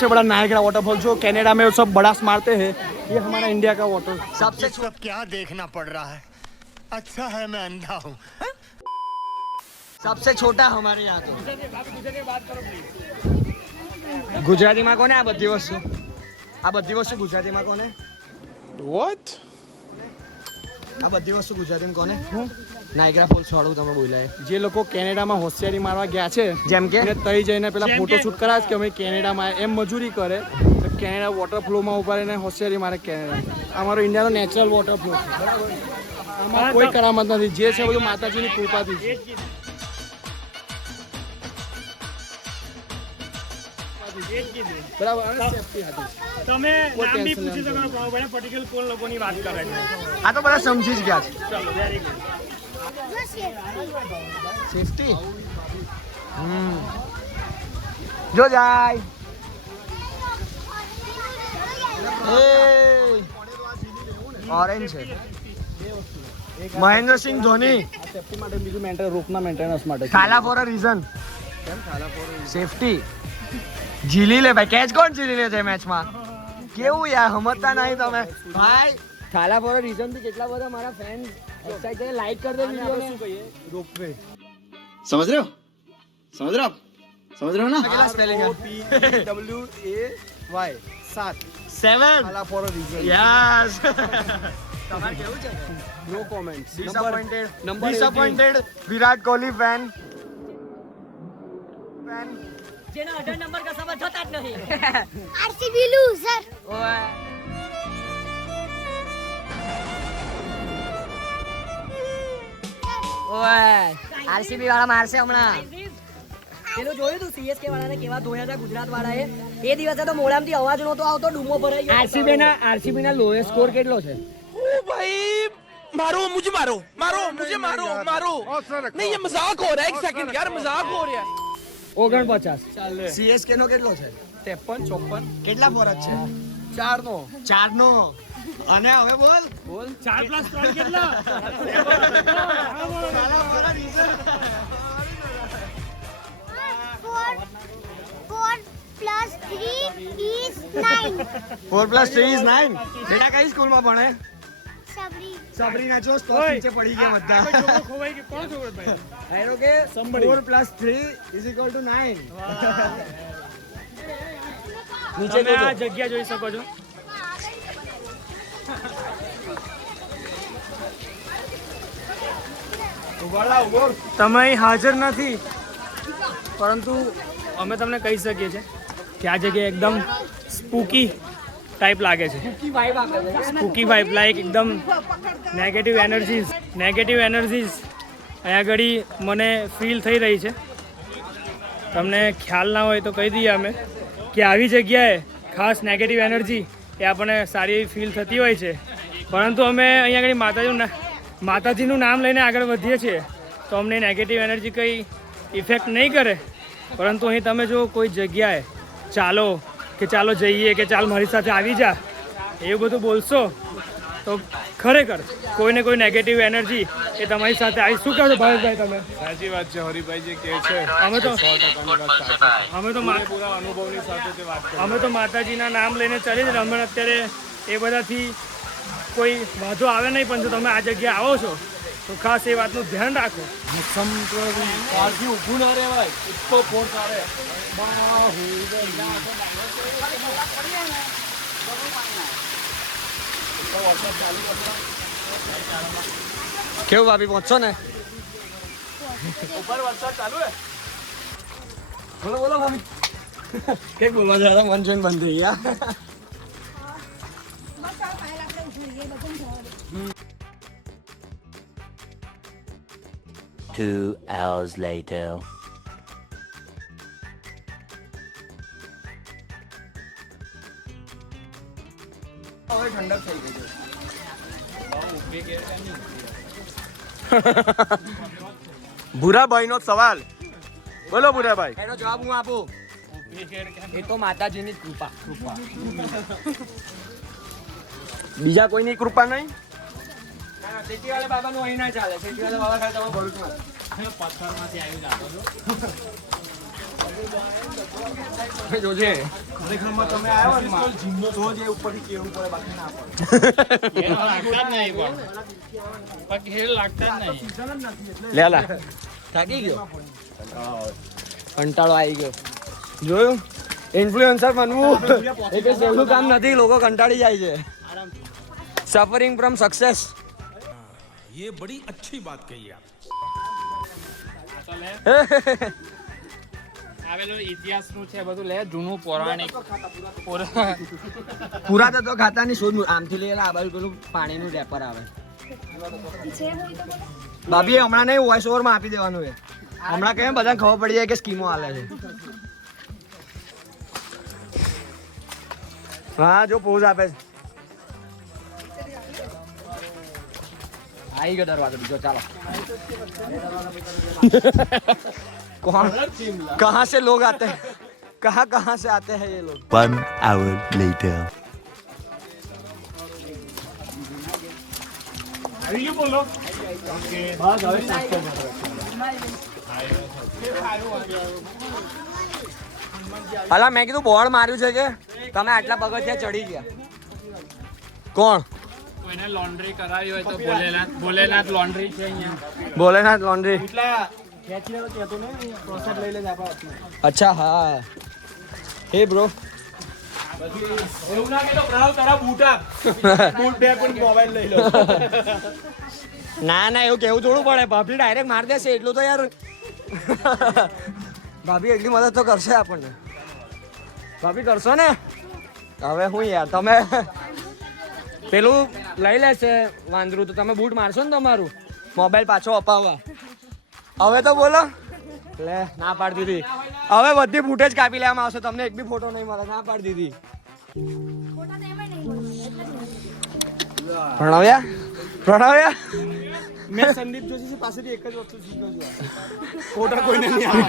सबसे बड़ा Niagara waterfall जो कनाडा में सब बड़ा मारते हैं, ये हमारा इंडिया का वाटर सबसे सब क्या देखना पड़ रहा है। अच्छा है मैं अंधा हूँ। सबसे छोटा हमारे यहाँ तो ગુજરાતીમાં કોને આ બધી વસ્તુ ગુજરાતીમાં કોને What? આ બધી વસ્તુ ગુજરાતીમાં કોને નાયગ્રા ફોલ્સ વાળું તમે બોલાય જે લોકો કેનેડામાં હોશિયારી મારવા ગયા છે, જેમ કે તઈ જઈને પેલા ફોટો શૂટ કરાવે કે અમે કેનેડામાં એમ મજૂરી કરે તો કેનેડા વોટરફ્લોમાં ઉભા રહીને હોશિયારી મારે કેનેડા. અમારો ઇન્ડિયાનો નેચરલ વોટરફ્લો છે, બરાબર. આમાં કોઈ કરામત નથી, જે છે બધું માતાજીની કૃપાથી છે. બરાબર. તમે નામ બી પૂછી શકો પણ પર્ટિક્યુલર કોણ લોકોની વાત કરે છે. આ તો બધા સમજી જ ગયા છે. ચલો વેરી ગુડ. સેફટી જો જાય ઓરેન્જ છે મહેન્દ્રસિંહ ધોની સેફટી માટે, બીજું રૂફના મેન્ટેનન્સ માટે. ખાલા ફોર અ રીઝન સેફટી ઝીલી લે ભાઈ. કેચ કોણ ઝીલી લે છે મેચમાં? કેવું યાર સમજતા નહીં તમે ભાઈ. ખાલા ફોર અ રીઝન થી કેટલા બધા મારા ફેન एक्साइटेड लाइक कर दो वीडियो में. રોપવે समझ रहे हो ना अगला स्पेलिंग है PWAY 7 7 ખાલા ફોર અ રીઝન. यस તમારે કેવું છે? No comments. Disappointed Virat Kohli fan જેના 18 નંબર का समझ होता જ नहीं. RCB loser. ઓય આરસીબી વાળા મારશે હમણાં. પેલું જોયું તું સીએસકે વાળાને કેવા ધોયા હતા ગુજરાત વાળાએ? એ દિવસે તો મોડામાંથી અવાજ નહોતો આવતો, ડૂમો ભરાઈ ગયો. આરસીબી ના લોએસ્ટ સ્કોર કેટલો છે? मारो मुझे मारो नहीं ये मजाक हो रहा है, एक सेकंड यार मजाक हो रहा है. 49. સીએસકે નો કેટલો છે? 53 54 કેટલા ફરક છે? 4 નો. 4 નો. અને હવે બોલ 4 + 3 કેટલા? 4 + 3 is 9. બેટા કઈ સ્કૂલમાં ભણે? सबरी. સબરીના જો સ્ટોપ નીચે પડી ગયા બધા. છોકરો ખોવાઈ ગયો. કોણ છોકરો ભાઈ? આયરો કે 4 + 3 = 9. નીચે તમે આ જોજો. જગ્યા જોઈ શકો છો. તમે અહીં હાજર નથી, પરંતુ અમે તમને કહી શકીએ છીએ કે આ જગ્યા એકદમ સ્પૂકી ટાઈપ લાગે છે. સ્પૂકી વાઇબ લાઈક એકદમ નેગેટિવ એનર્જીઝ અહીંયા આગળ મને ફીલ થઈ રહી છે. તમને ખ્યાલ ના હોય તો કહી દઈએ અમે કે આવી જગ્યાએ ખાસ નેગેટિવ એનર્જી એ આપણને સારી એવી ફીલ થતી હોય છે, પરંતુ અમે અહીંયા આગળ માતાજીનું નામ લઈને આગળ વધીએ છીએ તો અમને નેગેટિવ એનર્જી કંઈ ઇફેક્ટ નહીં કરે. પરંતુ અહીં તમે જો કોઈ જગ્યાએ ચાલો જઈએ કે ચાલ મારી સાથે આવી જા એવું બધું બોલશો તો ખરેખર કોઈને કોઈ નેગેટિવ એનર્જી એ તમારી સાથે આવી. શું કહો છો ભાવેશભાઈ તમે? સાચી વાત છે હરિભાઈ જે કહે છે. અમે તો 100% વાત સાચી. પૂરા અનુભવની સાથે તે વાત કરી. અમે તો માતાજીના નામ લઈને ચાલી જ અમે અત્યારે એ બધાથી કોઈ વાંધો આવે નહીં, પણ જો તમે આ જગ્યાએ આવો છો તો ખાસ એ વાતનું ધ્યાન રાખો. કાલથી ઊભું ના રહેવાય, એટલો ફોર્સ આવે. કેવું ભાભી પહોંચો ને? ઉપર વરસાદ ચાલુ હે. બોલો ભાભી. કઈ બોલવા જરા મન જોઈને બંધ થઈ ગયા. 2 hours later. હવે ઠંડક થઈ ગઈ છે. ભૂરાભાઈ નો સવાલ બોલો. ભૂરાભાઈ એનો જવાબ હું આપું. એ તો માતાજીની કૃપા. બીજા કોઈની કૃપા નહીં. સેઠીવાળા બાબાનું અહીં ના ચાલે. સેઠીવાળા બાબા ખાલી તમે ભરૂચમાં. જોજે ખરેખરમાં તમે આવ્યો ને તો જ એ ઉપરથી કેવું પડે બાકી ના પડે. લે લા થાકી ગયો કંટાળો આવી ગયો જોયું ઇન્ફ્લુએન્સર બનવું એ કઈ સહેલું કામ નથી લોકો કંટાળી જાય છે સફરિંગ ફ્રોમ સક્સેસ ये बड़ी अच्छी बात कही आप આવેલું ઇતિહાસનું છે બધું લે જૂનું પૌરાણિક પુરાતત્વ ખાતાની શોધ આમથી લઈને આ બાજુ પેલું પાણીનું રેપર આવે ભાભી હમણાં નહીં વોઇસ ઓવરમાં આપી દેવાનું છે હમણાં કેમ બધાને ખબર પડી જાય કે સ્કીમો હાલે છે હા જો પોઝ આપે છે आई गया दरवाजा बीचो चलो कौन कहाँ से लोग आते हैं कहाँ से आते हैं ये लोग 1 hour later. અલા મેં કીધું બોર્ડ માર્યું છે કે તમે આટલા પગથિયા ચડી ગયા કોણ કોઈને લોન્ડ્રી કરાવી હોય તો ભોલેનાથ લોન્ડ્રી છે અહીંયા ભોલેનાથ લોન્ડ્રી એટલા ખેંચી રહ્યો કહેતો ને પ્રસાદ લઈ લેજે આપણા હાથમાં. અચ્છા હા હે બ્રો એવું ના કહેતો પ્રણવ તારા બૂટ આપ બૂટ બે પણ મોબાઈલ લઈ લો. ના ના એવું કેવું થોડું પડે ભાભી ડાયરેક્ટ માર દેશે એટલું તો યાર ભાભી એટલી મદદ તો કરશે આપણને ભાભી કરશો ને હવે હું યાર તમે પેલું લઈ લેશે વાંદરું તો તમે બૂટ મારશો ને તમારું મોબાઈલ પાછો અપાવવા હવે તો બોલો લે ના પાડી દીધી હવે બધી ફૂટેજ કાપી લેવામાં આવશે તમને એક બી ફોટો નહીં મળે ના પાડી દીધી પ્રણવ્યા મેં સંદીપ જોશી પાસેથી એક જ વસ્તુ શીખ્યો છું ફોટા કોઈને નહીં આવે.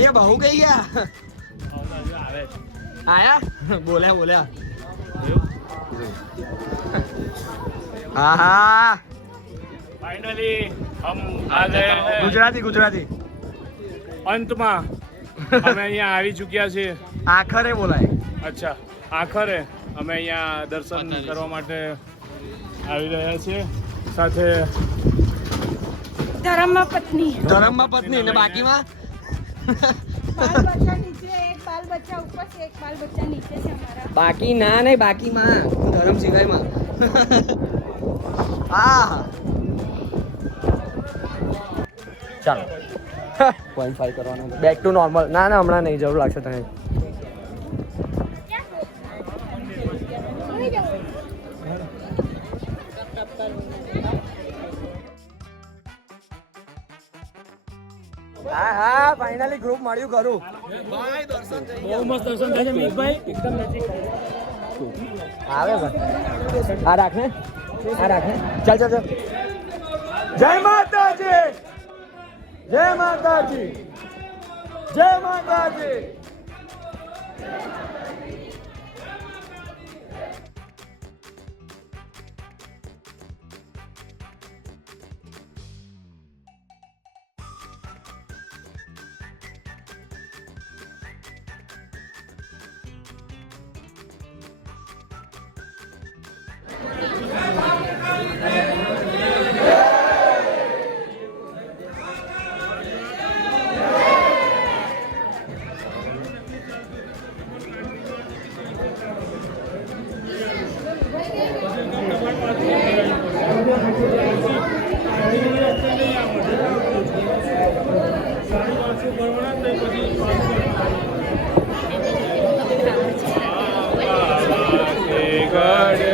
ये बहू कही गया आया बोल्या हाँ ફાઇનલી હમ આ ગયે હૈ ગુજરાતી અંતમાં અમે અહીંયા આવી ચૂક્યા છીએ આખરે બોલાય અચ્છા આખરે અમે અહીંયા દર્શન કરવા માટે આવી રહ્યા છીએ સાથે ધર્મમાં પત્ની પત્ની ને બાકીમાં બાલ બચ્ચા નીચે એક બાલ બચ્ચા ઉપર છે એક બાલ બચ્ચા નીચે છે અમારા બાકી ના નહીં બાકીમાં ધર્મ સિવાયમાં હા ચાલો 0.5 કરવાનું બેક ટુ નોર્મલ ના હમણાં નહીં જરૂર લાગશે તને હા ફાઇનલી ગ્રુપ મળ્યું ખરું બહુ મસ્ત દર્શન થાય છે મેઘભાઈ એકદમ નજીક આવે ભાઈ આ રાખ ને ચાલ જય માતાજી જય માતાજી જય માતાજી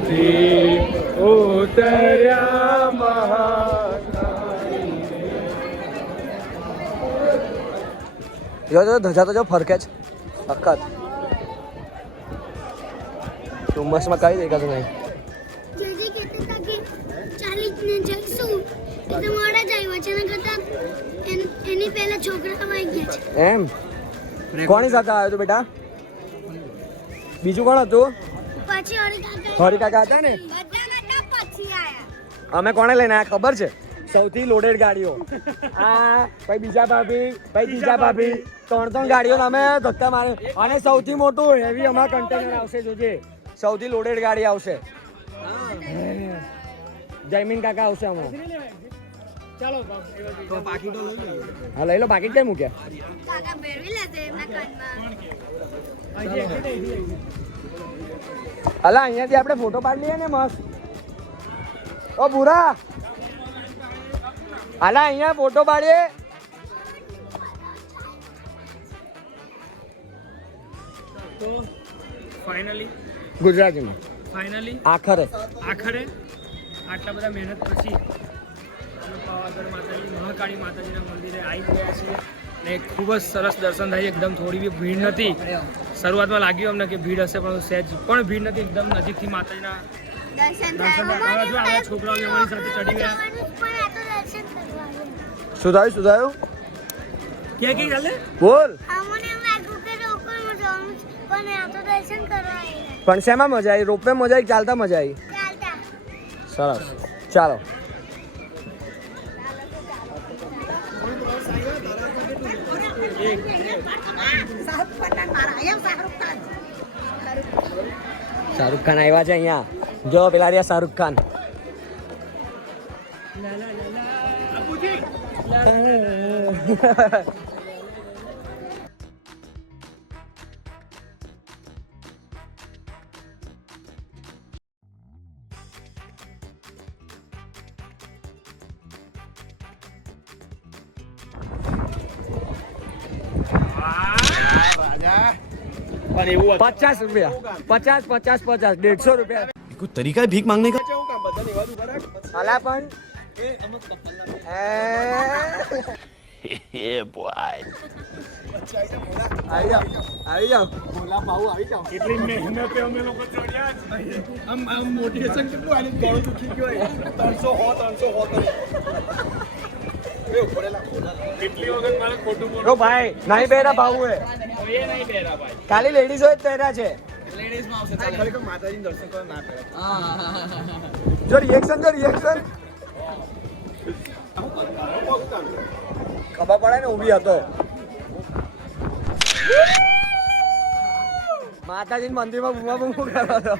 માંથી ઉતર્યા મહાકાય. જો ધજા તો જો ફરકે છે સખત. ડુમસમાં કઈ દેખાતું નહીં. જલ્દી કહેતા હતા કે ચાલીને જઈશું એટલે મોડા જ આવ્યા છે એના કરતાં એની પહેલા છોકરા આવી ગયા છે. એમ કોની સાથે આવ્યો તું બેટા? બીજું કોણ હતું? પછી હરિકાકા હરિકાકા હતા ને. બધા નતા પછી આયા. અમે કોને લઈને આવ્યા ખબર છે? સૌથી લોડેડ ગાડીઓ. આ પછી બીજા ભાભી, પછી ત્રીજા ભાભી, 3 ગાડીઓ અમે ધક્કા મારે. અને સૌથી મોટું હેવી અમારા કન્ટેનર આવશે, જોજે. સૌથી લોડેડ ગાડી આવશે. જયમીન કાકા આવશે હમણાં. ચાલો હા લઈ લો. પાકીટ કઈ મૂક્યા? કાકા ભેળવી લેશે એમના કાનમાં. અલા અહીંયાથી આપણે ફોટો પાડી લઈએ ને મસ્ત. ઓ ભૂરા, અલા અહીંયા ફોટો પાડીએ. તો ફાઇનલી આખરે આખરે આટલા બધા મહેનત પછી અમે પાવાગઢ માતાજી મહાકાળી માતાજીના મંદિરે આવી ગયા છીએ ને ખૂબ જ સરસ દર્શન થાય. એકદમ થોડી બી ભીડ નથી. શરૂઆતમાં લાગ્યું અમને કે ભીડ હશે, પણ સહેજ પણ ભીડ નથી. એકદમ નજીકથી માતાજીના દર્શન દર્શન થાય. આપણા છોકરાઓ અમારી સાથે ચડી ગયા. પણ આ તો દર્શન કરવા આવ્યા. શું થયું? ક્યાં ચાલે? બોલ. અમને એમ લાગ્યું કે રોકડમાં જવાનું છે, પણ આ તો દર્શન કરવા આવ્યા. પણ શેમાં મજા આવી? રોપવે મજા આવી, ચાલતા મજા આવી? ચાલતા. સરસ. ચાલો. શાહરુખ ખાન આવ્યા છે અહીંયા. જો પેલા રહ્યા શાહરુખ ખાન. પણ એવું 50 રૂપિયા. 50 150 રૂપિયા. कोई तरीका है भीख मांगने का? અલા પણ Yeah, boy. આવી જાઓ. એટલી મહેનતે અમે લોકો ચડ્યા. આમ મોટિવેશન કેટલું આનું ગળું દુખી ગયો 300 કેટલી વખત મારે ખોટું ઓ ભાઈ નહીં પહેરા ભાવું હે. એ નહીં પહેરા ભાઈ. ખાલી લેડીઝો જ પહેર્યા છે. માતાજીનું દર્શન કરવા ના કરે. જો રિએક્શન ખબર પડે ને ઊભી હતો. માતાજી મંદિરમાં બૂમા બૂમો કરો હતો.